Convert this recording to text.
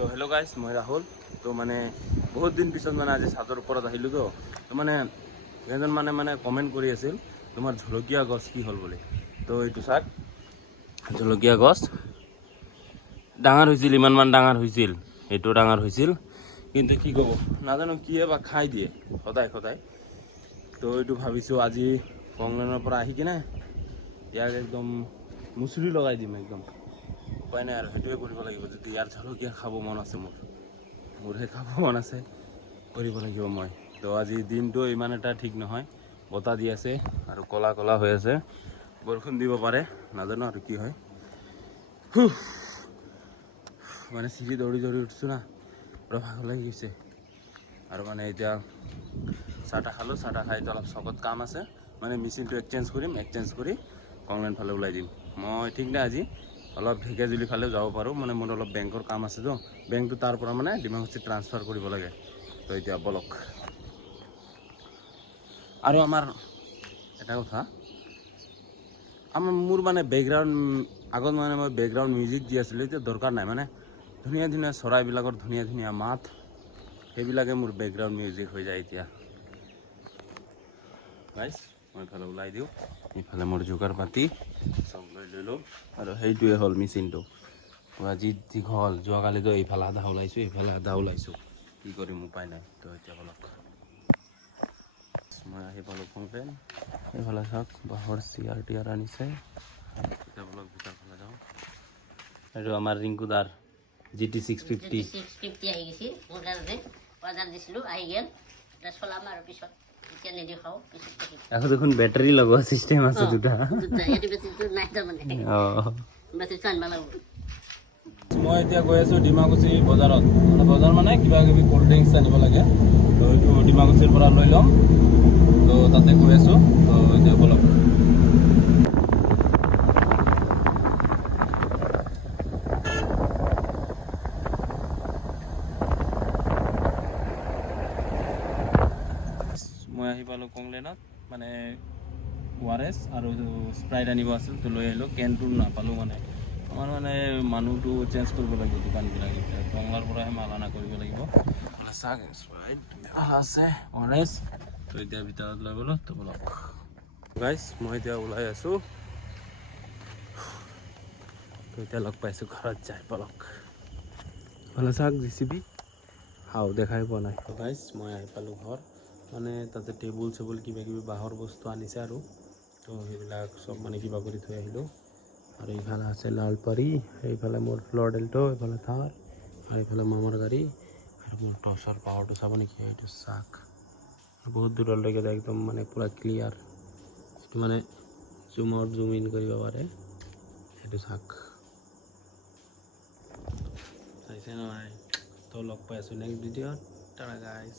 তো hello' guys, মই ৰাহুল। তো মানে বহুত দিন পিছত মানে আজি ছাদৰ ওপৰত আহিলোঁ। তো মানে এজন মানে কমেণ্ট কৰি আছিল তোমাৰ জলকীয়া গছ কি হ'ল বুলি। তো এইটো চাওক, জলকীয়া গছ ডাঙৰ হৈছিল, ইমানমান ডাঙৰ হৈছিল, এইটো ডাঙৰ হৈছিল, কিন্তু কি ক'ব নাজানো কিয়ে বা খাই দিয়ে সদায় সদায়। তো এইটো ভাবিছোঁ আজি কংলেনৰ পৰা আহি কিনে ইয়াক একদম মুচুৰি লগাই দিম একদম। উপায় নাই আৰু সেইটোৱে কৰিব লাগিব। যদি ইয়াৰ জলকীয়া খাব মন আছে, মোৰহে খাব মন আছে, কৰিব লাগিব মই। তো আজি দিনটো ইমান এটা ঠিক নহয়, বতাহ দি আছে আৰু ক'লা ক'লা হৈ আছে, বৰষুণ দিব পাৰে, নাজানো আৰু কি হয়। মানে চিৰি দৌৰি উঠছোঁ না, পুৰা ভাগৰ লাগি গৈছে। আৰু মানে এতিয়া চাহ তাহ খালোঁ, চাহ তাহ খাই অলপ চকত কাম আছে, মানে মেচিনটো এক্সেঞ্জ কৰি কংলেন ফালে ওলাই দিম। মই ঠিক নাই আজি অলপ ঢেকীয়াজুলি ফালেও যাব পাৰোঁ, মানে মোৰ অলপ বেংকৰ কাম আছে। তো বেংকটো তাৰ পৰা মানে ডিমাকুছিত ট্ৰান্সফাৰ কৰিব লাগে। তো এতিয়া বলক। আৰু আমাৰ এটা কথা, মোৰ মানে বেকগ্ৰাউণ্ড আগত মানে মই বেকগ্ৰাউণ্ড মিউজিক দি আছিলোঁ, এতিয়া দৰকাৰ নাই। মানে ধুনীয়া ধুনীয়া চৰাইবিলাকৰ ধুনীয়া ধুনীয়া মাত, সেইবিলাকে মোৰ বেকগ্ৰাউণ্ড মিউজিক হৈ যায় এতিয়া। গাইজ মই এইফালে ওলাই দিওঁ, এইফালে মোৰ যোগাৰ পাতি চব লৈ ল'লোঁ। আৰু সেইটোৱে হ'ল মেচিনটো আজি দীঘল। যোৱাকালিতো এইফালে আধা ওলাইছোঁ, এইফালে আধা ওলাইছোঁ, কি কৰিম উপায় নাই। তো এতিয়া বলক, মই আহি পালোঁ কংলেন। এইফালে চাওক বাঁহৰ চেয়াৰ টিয়াৰ আনিছে। এতিয়া বলক ভিতৰ ফালে যাওঁ। এইটো আমাৰ ৰিংকুদাৰ GT 650 আহি গৈছে। মোৰ কাৰণে অৰ্ডাৰ দিছিলোঁ, আহি গ'ল। এতিয়া চলাম আৰু পিছত, এতিয়া নেদেখাওঁ পিছত থাকিম। আকৌ দেখোন বেটাৰী লগোৱা চিষ্টেম আছে দুটা। ইয়াতে বেটাৰীটো নাই তাৰমানে, বেটাৰীটো আনিব লাগিব। মই এতিয়া গৈ আছোঁ ডিমাকুছী বজাৰত। বজাৰ মানে কিবা কিবি ক'ল্ড ড্ৰিংকছ আনিব লাগে। তো এইটো ডিমাকুছীৰ পৰা লৈ ল'ম। তো তাতে গৈ আছোঁ। তো এতিয়া বলক। মই আহি পালোঁ কংলেনত, মানে ORS আৰু স্প্ৰাইট আনিব আছিল, তো লৈ আহিলোঁ। কেনটো নাপালোঁ। মানে আমাৰ মানে মানুহটো চেঞ্জ কৰিব লাগিব দোকানবিলাক। এতিয়া টংলাৰ পৰাহে মাল অনা কৰিব লাগিব। চাওক স্প্ৰাইট আছে, ORS। তো এতিয়া ভিতৰত লৈ গ'লোঁ। তো বলক গাইজ, মই এতিয়া ওলাই আছোঁ। তো এতিয়া লগ পাইছোঁ ঘৰত যায়, বলক। ভালে চাওক JCB হাও দেখাই পোৱা নাই। তো গাইজ মই আহি পালোঁ ঘৰ। মানে তাতে টেবুল চেবুল কিবা কিবি বাঁহৰ বস্তু আনিছে আৰু। তো সেইবিলাক চব মানে কিবা কৰি থৈ আহিলোঁ। আৰু এইফালে আছে লালপাৰী, এইফালে মোৰ ফ্ল'ৰ ডেল্টো, এইফালে থাৰ, আৰু এইফালে মামাৰ গাড়ী। আৰু মোৰ টৰ্চৰ পাৱাৰটো চাব নেকি? এইটো চাওক বহুত দূৰলৈকে যায়, একদম মানে পূৰা ক্লিয়াৰ। এইটো মানে জুম আউট জুম ইন কৰিব পাৰে। সেইটো চাওক, চাইছে নহয়? তো লগ পাই আছোঁ নেক্সট ভিডিঅ'ত। টাটা গাইজ।